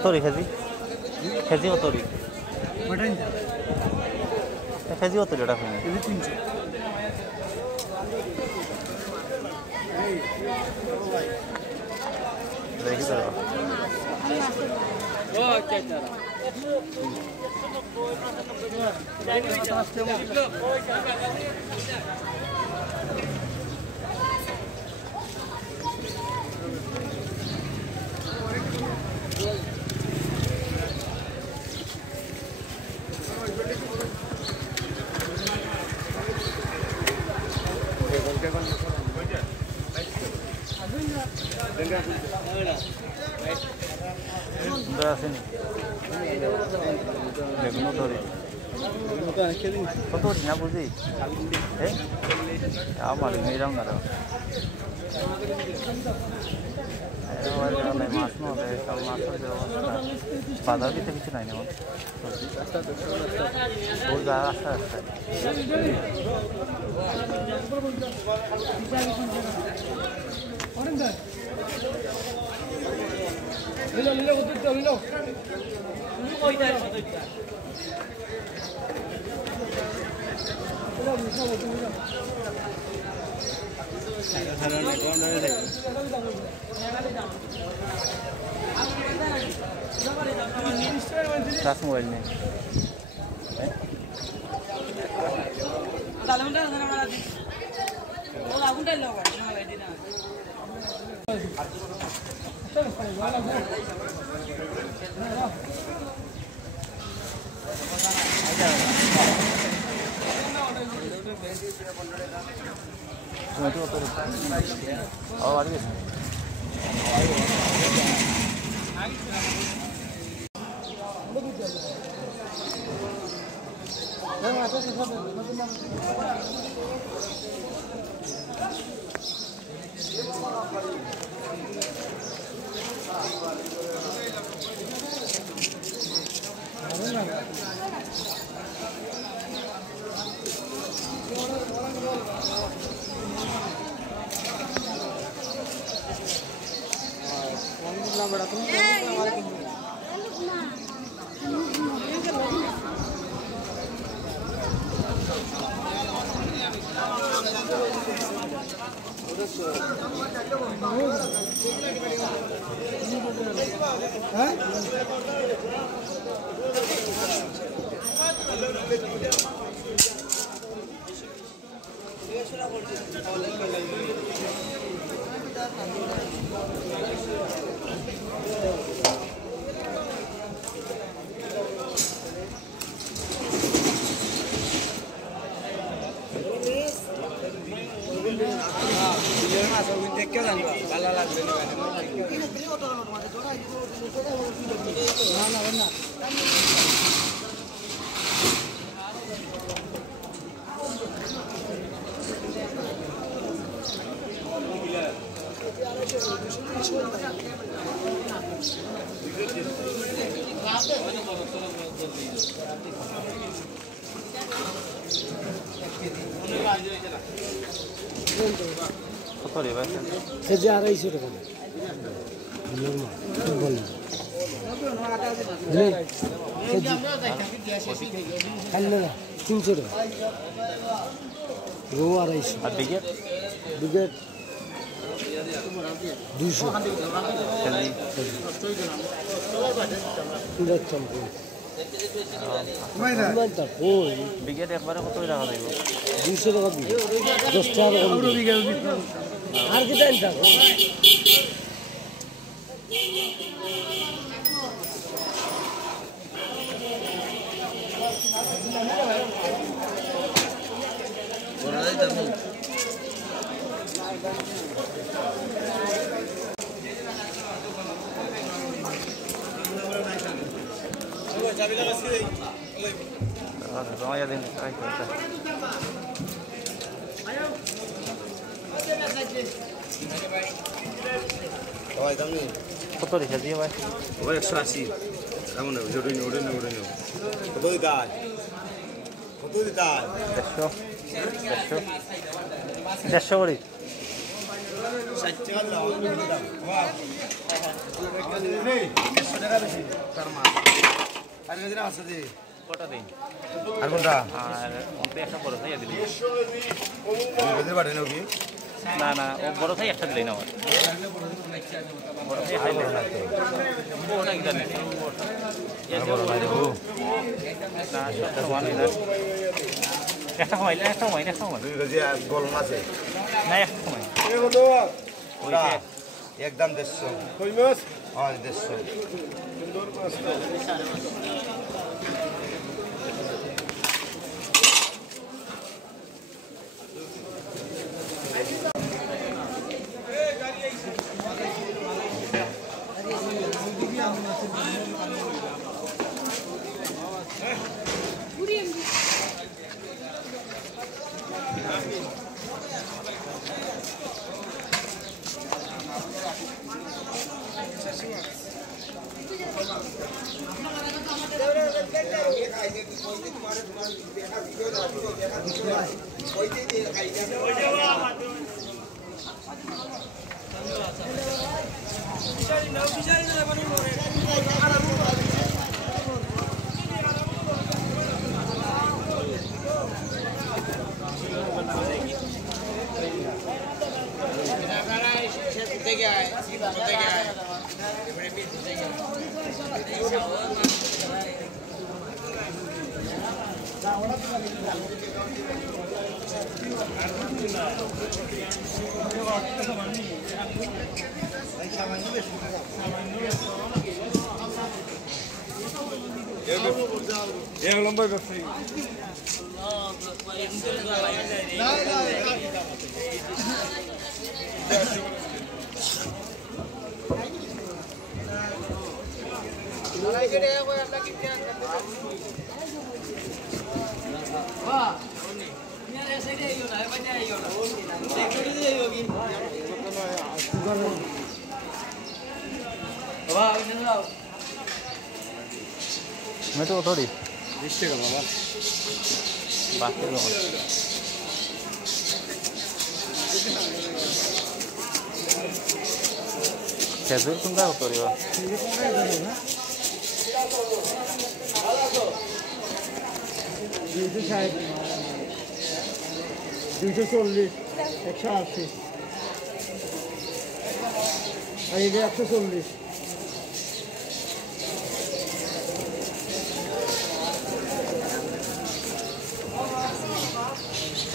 কত রে KG KG কত রে কেজি কত রে ওটা কেজি 300 দেখি তো ও আচ্ছা কত না বুঝি আমার মেয়েরাও না মাছ নহলে মাছের ব্যবস্থা বাজার দিতে কিছু নাই নেওয়া ওর যা আস্তে আস্তে টাচ মোবাইল নেই কত রে ভাই কেজি 250 টাকা খাইলে না 300 টাকা রো 250 আর বিগেট বিগেট 200 বিগেট একবারে কত টাকা দেব 200 টাকা দিই 10 টাকা আর কি দেন টাকা vaya de ay ভাই দাম নেই কত রেখে দিয়ে ভাই ওই 180 কেমন হবে জোড়ে নিও কত দিতাই 150 150 করে কটা দিন আর কোনটা আর একটা বড় সাইজ দিলি না না ও বড় সাইজ একটা দিলেই না আমার বড় সাইজ খাইলে ওটা কি জানি না সব মানে না একটা সময় না একটা সময় না একটা সময় গলম আছে না একটা সময় ওটা একদম 150 কই মাছ হয় 150 সুন্দর মাছ লম্বা ব্যবসায়ী मैं तो थोड़ी रिश्ते का बाबा बाकी लोग कैसे तुम क्या कर रहे हो 240 180 আর এই যে 140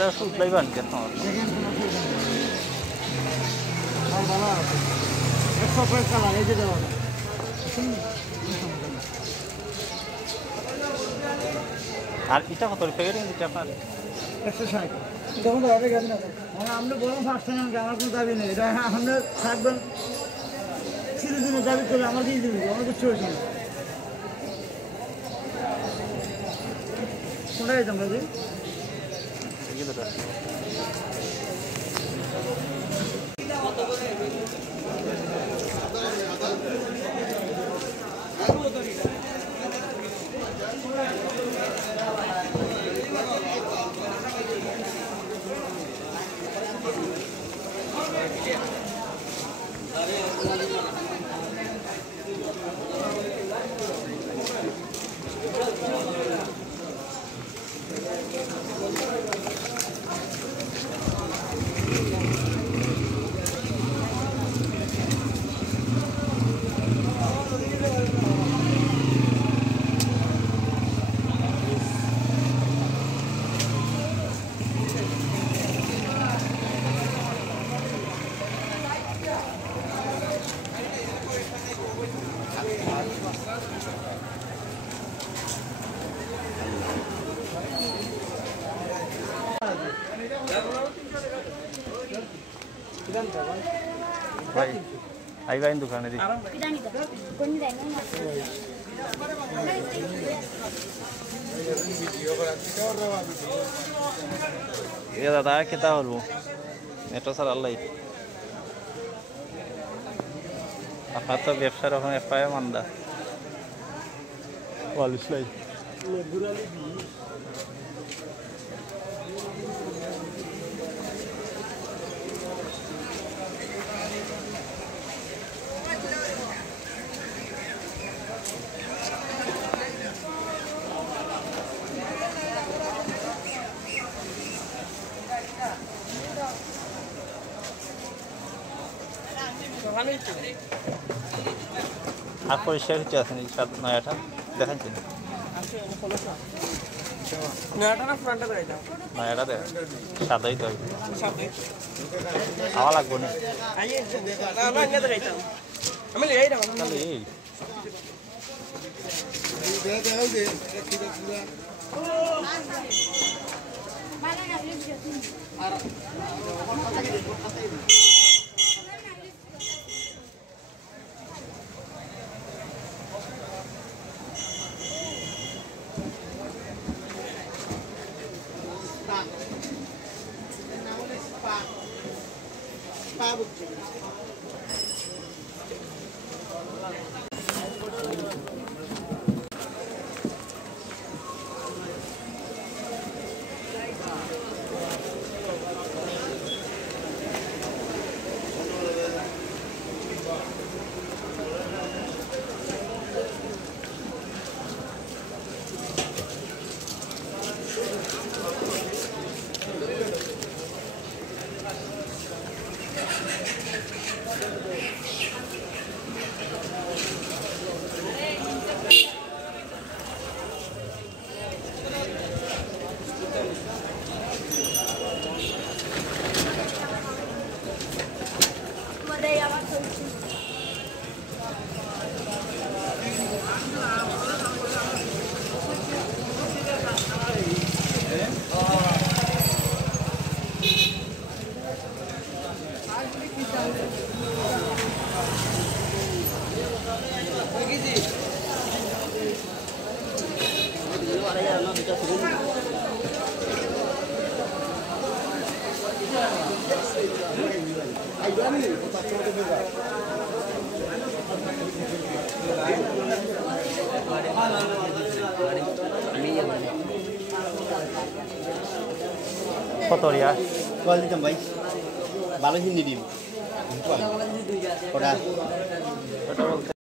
Saya sudah playban kan? দেখেন কোনো সুবিধা নেই আর ভালো আছে 100 কালার এই যে দেওয়া আর এটা কত প্যাকেটিং দিতে আপনার 160 তখন তো হবে গেল না আমরা বললাম ফার্স্ট টাইম আমার কোনো দাবি নেই এটা আমরা থাকবেন সিরিজের দাবি করে আমার দিয়ে দিবি আমার কিছু হয়েছে না কোনটাই তোমরা দিই भाई आएगा इन दुकान दी ये दादा कितना हो लो नेटो सर अल्लाह आपका तो व्यवसाय रखने एफआई मंदा वालिस लाई আর পরিষ্কার হচ্ছে আছে নাকি নয়াটা দেখাচ্ছেন নয়াটা দেখ সাদাই তো খাওয়া লাগবো না তাহলে এই কত রিয়া কল দিতাম ভাই ভালো হিন্দি ডিম ওটা বলতে